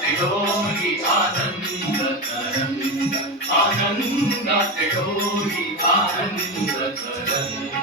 ತೆಗೋರಿ ಆನಂದ ತರಂಗ ಆನಂದ ತೆಗೋರಿ ಆನಂದ ತರಂಗ